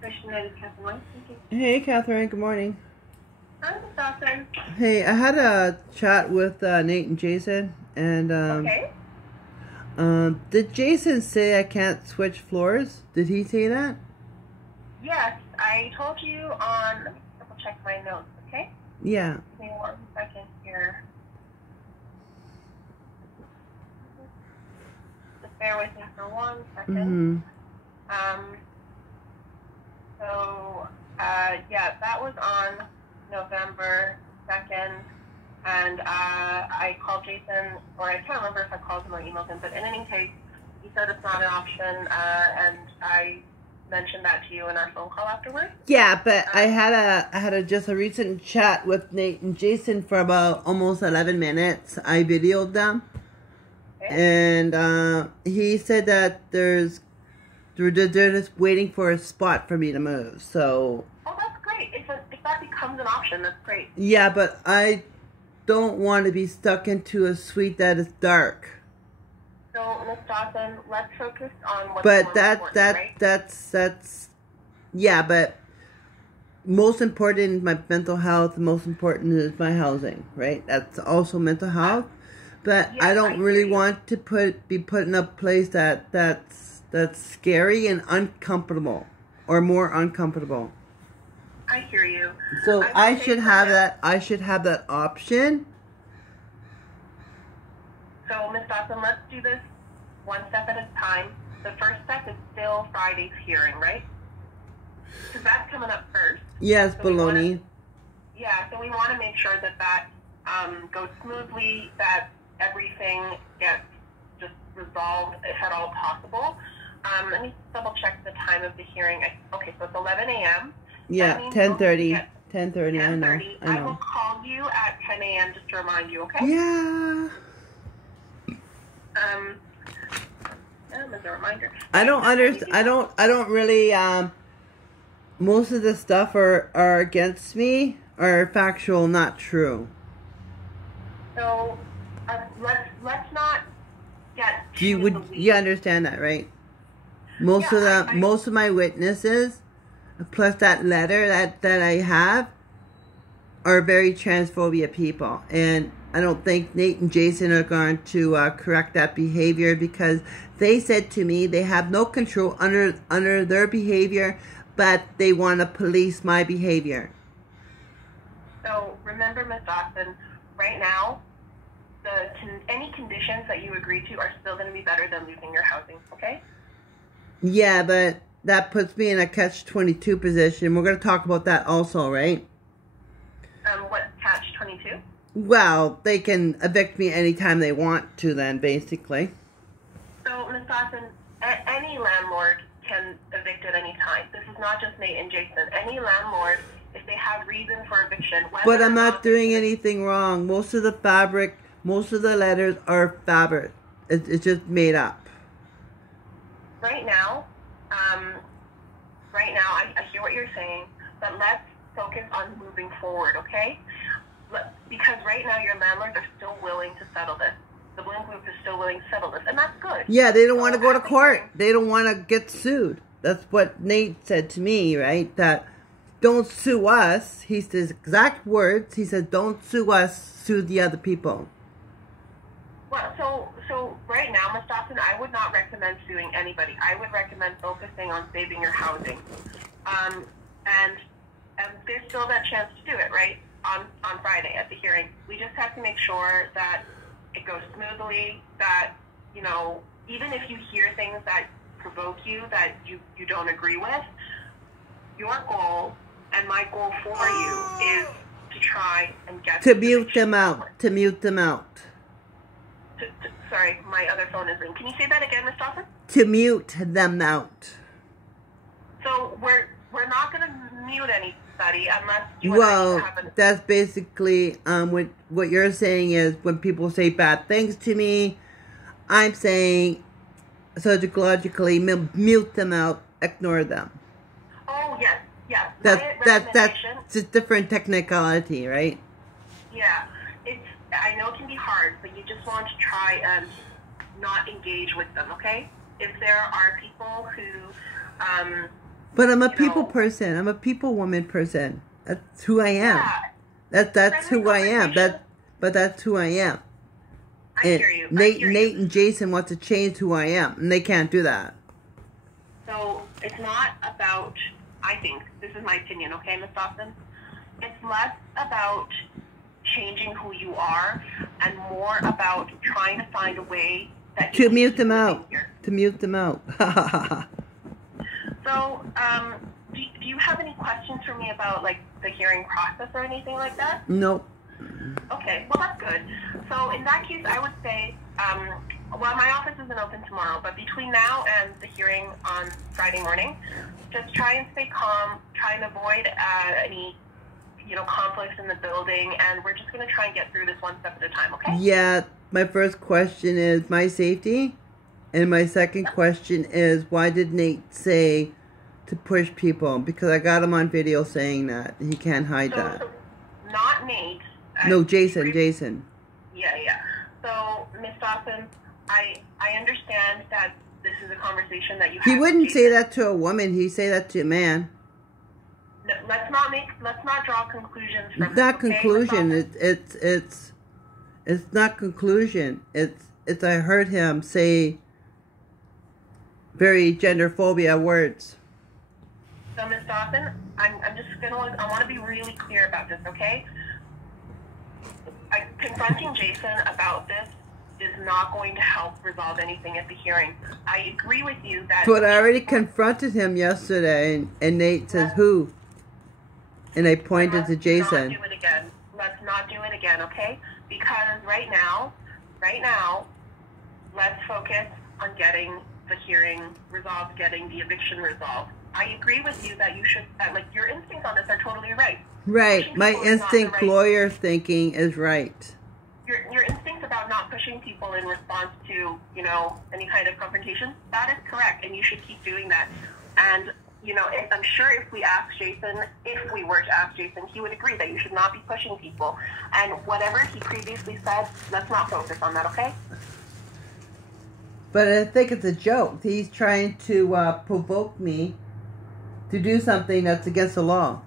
Commissioner Catherine. Hey, Catherine. Good morning. Hi, Miss Dawson. Hey, I had a chat with Nate and Jason, and Okay. did Jason say I can't switch floors? Did he say that? Yes, I told you on. Let me double check my notes. Okay. Yeah. Give me 1 second here. Just bear with me for 1 second. Mm-hmm. Yeah, that was on November 2nd, and I called Jason, or I can't remember if I called him or emailed him, but in any case, he said it's not an option, and I mentioned that to you in our phone call afterwards. Yeah, but I had a recent chat with Nate and Jason for about almost 11 minutes. I videoed them, Okay. and he said that they're just waiting for a spot for me to move. So. Oh, that's great. If that becomes an option, that's great. Yeah, but I don't want to be stuck into a suite that is dark. So, Ms. Dawson, let's focus on what's But more important, right? that's yeah, but most important is my mental health, most important is my housing, right? That's also mental health. But Yes, I don't really want to be put in a place that's scary and uncomfortable, or more uncomfortable. I hear you. So I should have that. I should have that option. So, Ms. Dawson, let's do this one step at a time. The first step is still Friday's hearing, right? Because that's coming up first. Yes, So baloney. So we want to make sure that goes smoothly, that everything gets just resolved if at all possible. Let me double check the time of the hearing. Okay, so it's 11 a.m. Yeah, 10:30. 10:30. I know. I will call you at 10 a.m. just to remind you. Okay? Yeah. As a reminder. I don't understand. I don't really. Most of the stuff are against me, are factual, not true. So let's not get. You understand that, right? Most of my witnesses, plus that letter that I have, are very transphobia people, and I don't think Nate and Jason are going to correct that behavior, because they said to me they have no control under their behavior, but they want to police my behavior. So remember, Ms. Dawson, right now, any conditions that you agree to are still going to be better than losing your housing, okay? Yeah, but that puts me in a catch-22 position. We're going to talk about that also, right? What, catch-22? Well, they can evict me anytime they want to then, basically. So, Ms. Dawson, any landlord can evict at any time. This is not just Nate and Jason. Any landlord, if they have reason for eviction... But I'm not doing anything wrong. Most of the letters are fabric. It's just made up. Right now, I hear what you're saying, but let's focus on moving forward, okay? Because right now your landlords are still willing to settle this. The Bloom Group is still willing to settle this, and that's good. Yeah, they don't want to go to court. They don't want to get sued. That's what Nate said to me, right? That don't sue us. He says exact words. He said, don't sue us, sue the other people. Well, so right now, Ms. Dawson, I would not recommend suing anybody. I would recommend focusing on saving your housing. And there's still that chance to do it, right? On Friday at the hearing. We just have to make sure that it goes smoothly, that, you know, even if you hear things that provoke you, that you don't agree with, your goal and my goal for you is to try and get... To mute them out. To mute them out. Sorry, my other phone is ringing. Can you say that again, Ms. Dawson? To mute them out. So we're not going to mute anybody unless you that's basically what you're saying is when people say bad things to me, I'm saying psychologically mute them out, ignore them. Oh yes. That's a different technicality, right? Yeah, I know it can be hard, but you just want to try and not engage with them, okay? If there are people who But I'm a people person. I'm a people woman person. That's who I am. Yeah. That's who I am. But that's who I am. I hear you. Nate and Jason want to change who I am, and they can't do that. So it's not about, I think, this is my opinion, okay, Ms. Dawson? It's less about changing who you are and more about trying to find a way that you to mute them out. To mute them out. So, do you have any questions for me about, like, the hearing process or anything like that? Nope. Okay, well, that's good. So, in that case, I would say, well, my office isn't open tomorrow, but between now and the hearing on Friday morning, just try and stay calm, try and avoid any, conflicts in the building, and we're just going to try and get through this one step at a time, okay? Yeah, my first question is my safety, and my second question is why did Nate say to push people? Because I got him on video saying that. He can't hide that. So not Nate. No, Jason. Yeah. So, Ms. Dawson, I understand that this is a conversation that you have. He wouldn't with say that to a woman. He'd say that to a man. No, let's not draw conclusions from it's not this, okay, conclusion. It's not conclusion. It's I heard him say very genderphobia words. So, Ms. Dawson, I want to be really clear about this, okay? Confronting Jason about this is not going to help resolve anything at the hearing. I agree with you that... But I already confronted him yesterday, and Nate says, who? And I pointed to Jason. Let's not do it again, okay? Because right now, let's focus on getting the hearing resolved, getting the eviction resolved. I agree with you that your instincts on this are totally right. Right. My instinct lawyer thinking is right. Your instincts about not pushing people in response to, any kind of confrontation, that is correct, and you should keep doing that. And, I'm sure if we were to ask Jason, he would agree that you should not be pushing people. And whatever he previously said, let's not focus on that, okay? But I think it's a joke. He's trying to provoke me to do something that's against the law.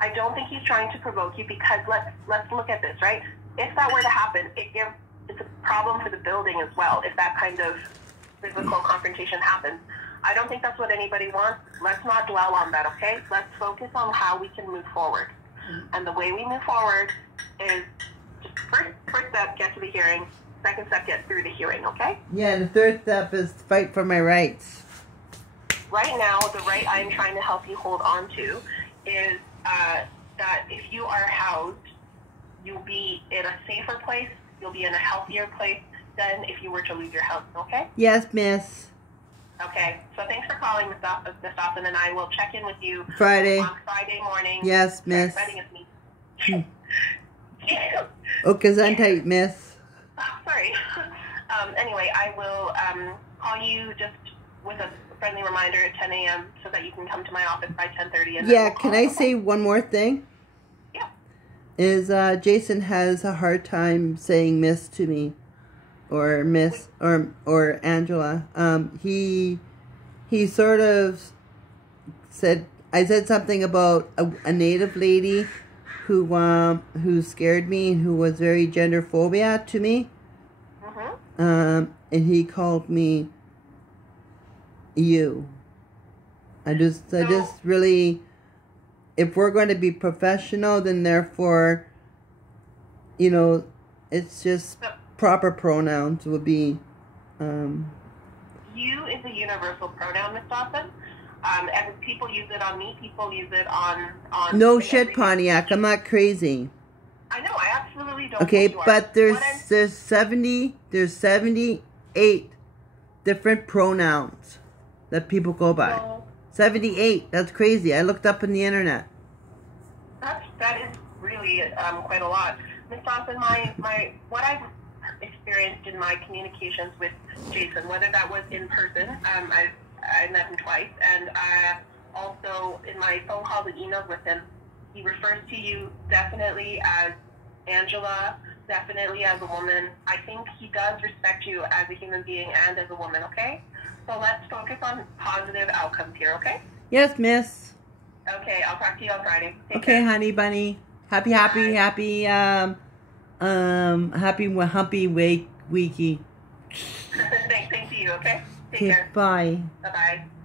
I don't think he's trying to provoke you because let's look at this, right? If that were to happen, it's a problem for the building as well if that kind of physical confrontation happens. I don't think that's what anybody wants. Let's not dwell on that, okay? Let's focus on how we can move forward. And the way we move forward is just first step, get to the hearing. Second step, get through the hearing, okay? Yeah, and the third step is fight for my rights. Right now, the right I'm trying to help you hold on to is that if you are housed, you'll be in a safer place, you'll be in a healthier place than if you were to lose your house, okay? Yes, miss. Okay, so thanks for calling, Ms. Dawson, and I will check in with you Friday. On Friday morning. Yes, miss. Friday is me. Okay, tight, miss. Sorry. Anyway, I will call you just with a friendly reminder at 10 a.m. so that you can come to my office by 10:30. Yeah, can I say one more thing? Yeah. Is Jason has a hard time saying miss to me, or miss, or Angela. He sort of said, I said something about a native lady who scared me and who was very genderphobia to me. And he called me you. I just really, if we're going to be professional, then therefore, it's just proper pronouns would be. You is a universal pronoun, Ms. Dawson. And people use it on me. People use it on. No shit, Pontiac. I'm not crazy. I know. I absolutely don't. Okay, think you are. but there's 78 different pronouns that people go by. So, 78. That's crazy. I looked up on the internet. That is really quite a lot, Ms. Dawson. What I've experienced in my communications with Jason, whether that was in person, I met him twice, and also in my phone calls and emails with him, he refers to you definitely as Angela, definitely as a woman. I think he does respect you as a human being and as a woman, okay? So let's focus on positive outcomes here, okay? Yes, miss. Okay, I'll talk to you on Friday. Take Okay, care. honey bunny. Happy humpy weeky. Thanks to you, okay? Take Okay, care. bye. Bye-bye.